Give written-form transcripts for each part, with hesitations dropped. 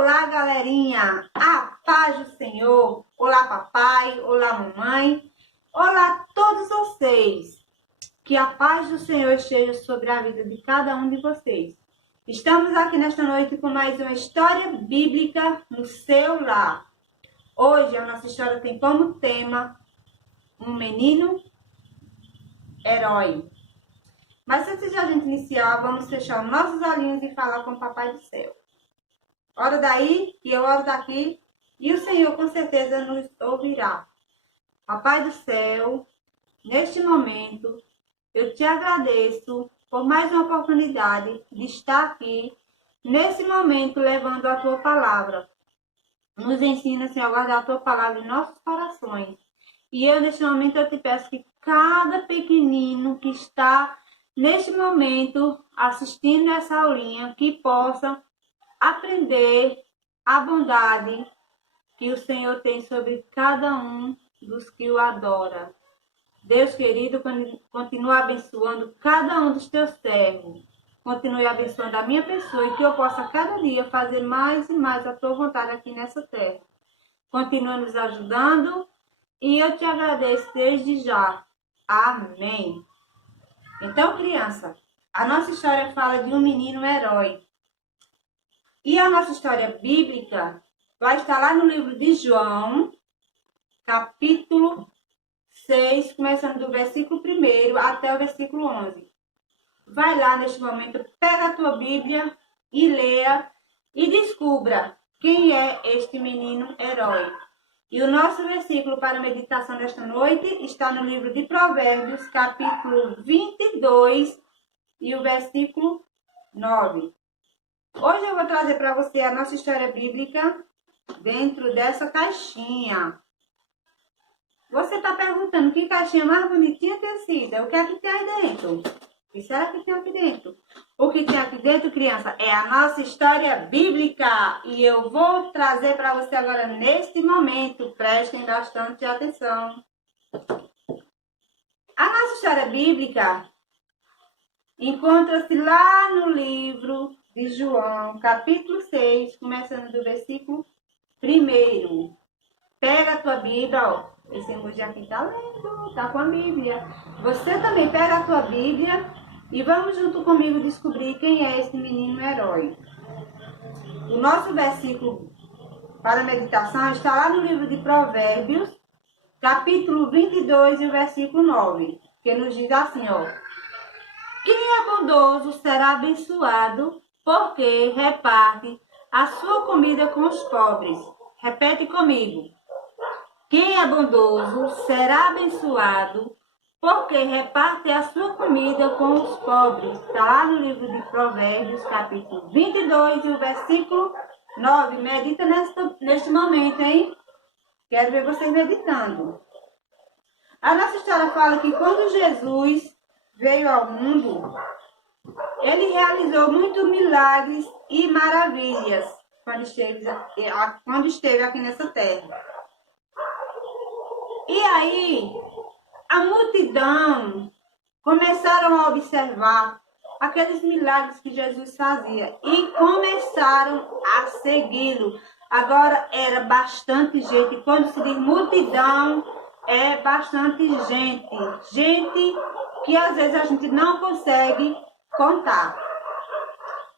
Olá, galerinha! A paz do Senhor! Olá, papai! Olá, mamãe! Olá a todos vocês! Que a paz do Senhor esteja sobre a vida de cada um de vocês. Estamos aqui nesta noite com mais uma história bíblica no seu lar. Hoje a nossa história tem como tema um menino herói. Mas antes de a gente iniciar, vamos fechar os nossos olhinhos e falar com o Papai do Céu. Ora daí e eu oro daqui, e o Senhor com certeza nos ouvirá. Papai do Céu, neste momento, eu te agradeço por mais uma oportunidade de estar aqui, nesse momento, levando a tua palavra. Nos ensina, Senhor, a guardar a tua palavra em nossos corações. E eu, neste momento, eu te peço que cada pequenino que está, neste momento, assistindo essa aulinha, que possa aprender a bondade que o Senhor tem sobre cada um dos que o adora. Deus querido, continue abençoando cada um dos teus servos. Continue abençoando a minha pessoa e que eu possa cada dia fazer mais e mais a tua vontade aqui nessa terra. Continue nos ajudando e eu te agradeço desde já. Amém. Então, criança, a nossa história fala de um menino herói. E a nossa história bíblica vai estar lá no livro de João, capítulo 6, começando do versículo 1 até o versículo 11. Vai lá neste momento, pega a tua Bíblia e leia e descubra quem é este menino herói. E o nosso versículo para a meditação desta noite está no livro de Provérbios, capítulo 22 e o versículo 9. Hoje eu vou trazer para você a nossa história bíblica dentro dessa caixinha. Você está perguntando que caixinha mais bonitinha tem sido? O que é que tem aí dentro? O que será que tem aqui dentro? O que tem aqui dentro, criança, é a nossa história bíblica. E eu vou trazer para você agora neste momento. Prestem bastante atenção. A nossa história bíblica encontra-se lá no livro de João, capítulo 6, começando do versículo 1. Pega a tua Bíblia, ó. Esse emoji aqui tá lendo, tá com a Bíblia. Você também pega a tua Bíblia e vamos junto comigo descobrir quem é esse menino herói. O nosso versículo para a meditação está lá no livro de Provérbios, capítulo 22 e o versículo 9, que nos diz assim, ó. Quem é bondoso será abençoado, porque reparte a sua comida com os pobres. Repete comigo. Quem é bondoso será abençoado, porque reparte a sua comida com os pobres. Está lá no livro de Provérbios, capítulo 22 e o versículo 9. Medita neste momento, hein? Quero ver vocês meditando. A nossa história fala que quando Jesus veio ao mundo, ele realizou muitos milagres e maravilhas quando esteve aqui nessa terra. E aí, a multidão começaram a observar aqueles milagres que Jesus fazia e começaram a segui-lo. Agora era bastante gente. Quando se diz multidão, é bastante gente. Gente que às vezes a gente não consegue contar.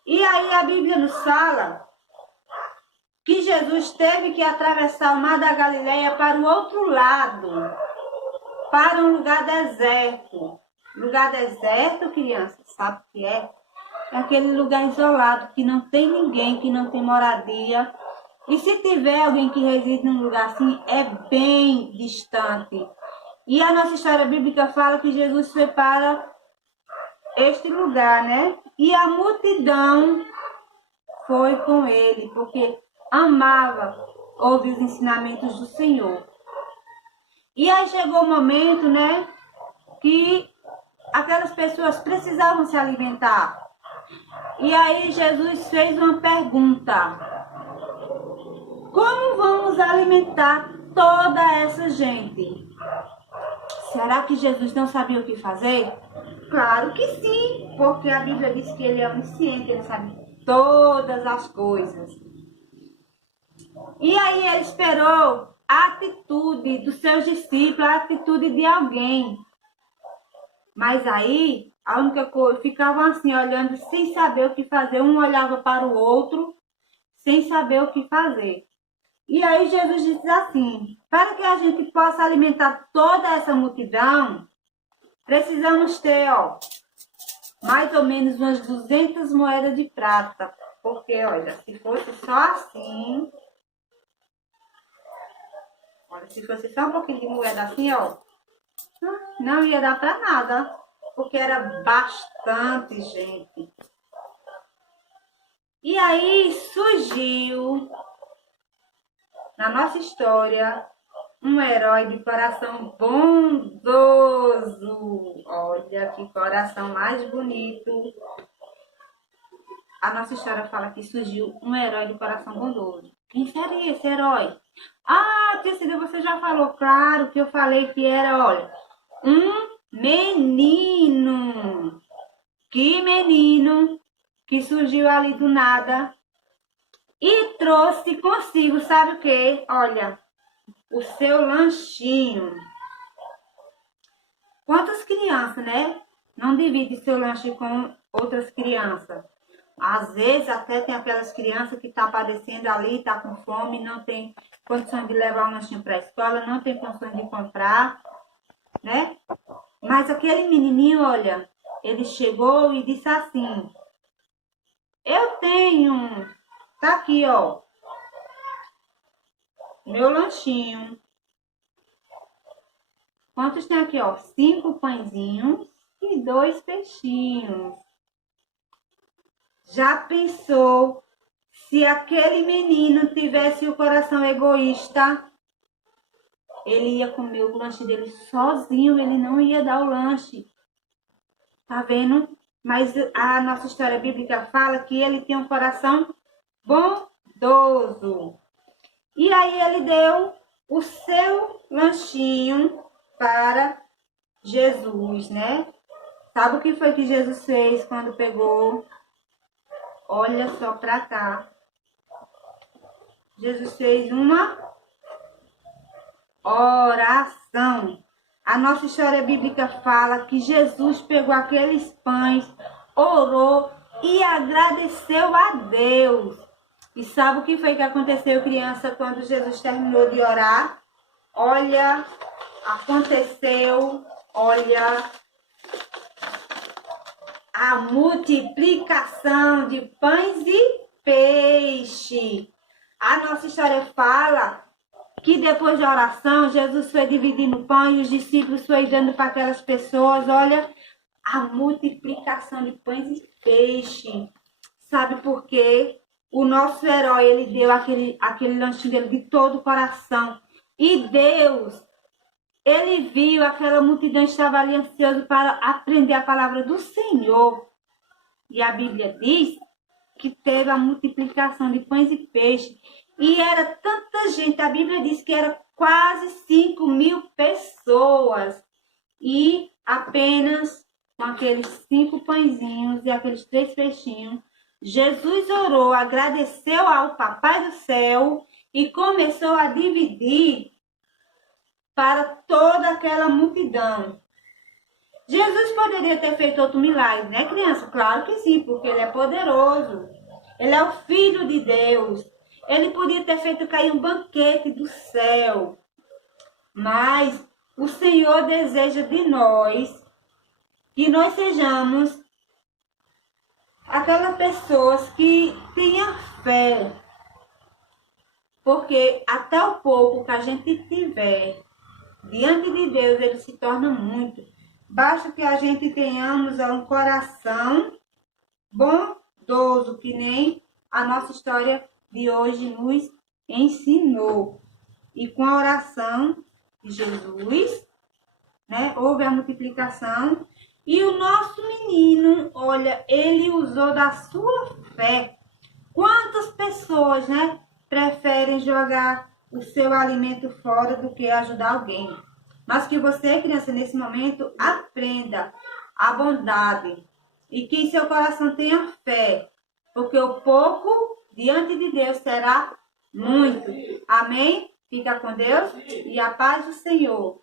E aí a Bíblia nos fala que Jesus teve que atravessar o mar da Galileia para o outro lado, para um lugar deserto. Lugar deserto, criança, sabe o que é? É aquele lugar isolado, que não tem ninguém, que não tem moradia. E se tiver alguém que reside num lugar assim, é bem distante. E a nossa história bíblica fala que Jesus foi para este lugar, né? E a multidão foi com ele, porque amava ouvir os ensinamentos do Senhor. E aí chegou o momento, né, que aquelas pessoas precisavam se alimentar. E aí Jesus fez uma pergunta: como vamos alimentar toda essa gente? Será que Jesus não sabia o que fazer? Claro que sim, porque a Bíblia diz que ele é onisciente, ele sabe todas as coisas. E aí ele esperou a atitude dos seus discípulos, a atitude de alguém. Mas aí, a única coisa, ficavam assim, olhando sem saber o que fazer. Um olhava para o outro, sem saber o que fazer. E aí Jesus disse assim, para que a gente possa alimentar toda essa multidão, precisamos ter, mais ou menos umas 200 moedas de prata. Porque, olha, se fosse só assim, olha, se fosse só um pouquinho de moeda assim, não ia dar para nada. Porque era bastante gente. E aí surgiu, na nossa história, um herói de coração bondoso. Olha que coração mais bonito. A nossa história fala que surgiu um herói de coração bondoso. Quem seria esse herói? Ah, tia Cida, você já falou. Claro que eu falei que era, olha, um menino. Que menino que surgiu ali do nada e trouxe consigo, sabe o quê? Olha, o seu lanchinho. Quantas crianças, né? Não divide seu lanche com outras crianças. Às vezes até tem aquelas crianças que estão aparecendo ali, está com fome, não tem condições de levar um lanchinho para a escola, não tem condições de comprar, né? Mas aquele menininho, olha, ele chegou e disse assim, eu tenho, tá aqui, meu lanchinho. Quantos tem aqui, 5 pãezinhos e 2 peixinhos. Já pensou se aquele menino tivesse o coração egoísta? Ele ia comer o lanche dele sozinho, ele não ia dar o lanche. Tá vendo? Mas a nossa história bíblica fala que ele tem um coração bondoso. E aí ele deu o seu lanchinho para Jesus, né? Sabe o que foi que Jesus fez quando pegou? Olha só para cá. Jesus fez uma oração. A nossa história bíblica fala que Jesus pegou aqueles pães, orou e agradeceu a Deus. E sabe o que foi que aconteceu, criança, quando Jesus terminou de orar? Olha, aconteceu, olha, a multiplicação de pães e peixe. A nossa história fala que depois da oração, Jesus foi dividindo o pão e os discípulos foram dando para aquelas pessoas, olha, a multiplicação de pães e peixe. Sabe por quê? O nosso herói, ele deu aquele lanchinho dele de todo o coração. E Deus, ele viu aquela multidão estava ali ansioso para aprender a palavra do Senhor. E a Bíblia diz que teve a multiplicação de pães e peixes. E era tanta gente, a Bíblia diz que era quase 5.000 pessoas. E apenas com aqueles 5 pãezinhos e aqueles 3 peixinhos, Jesus orou, agradeceu ao Papai do Céu e começou a dividir para toda aquela multidão. Jesus poderia ter feito outro milagre, né, criança? Claro que sim, porque ele é poderoso. Ele é o Filho de Deus. Ele podia ter feito cair um banquete do céu. Mas o Senhor deseja de nós que nós sejamos aquelas pessoas que tenham fé. Porque até o pouco que a gente tiver diante de Deus, ele se torna muito. Basta que a gente tenhamos um coração bondoso, que nem a nossa história de hoje nos ensinou. E com a oração de Jesus, né, houve a multiplicação. E o nosso menino, olha, ele usou da sua fé. Quantas pessoas, né, preferem jogar o seu alimento fora do que ajudar alguém? Mas que você, criança, nesse momento, aprenda a bondade e que em seu coração tenha fé, porque o pouco diante de Deus será muito. Amém? Fica com Deus e a paz do Senhor.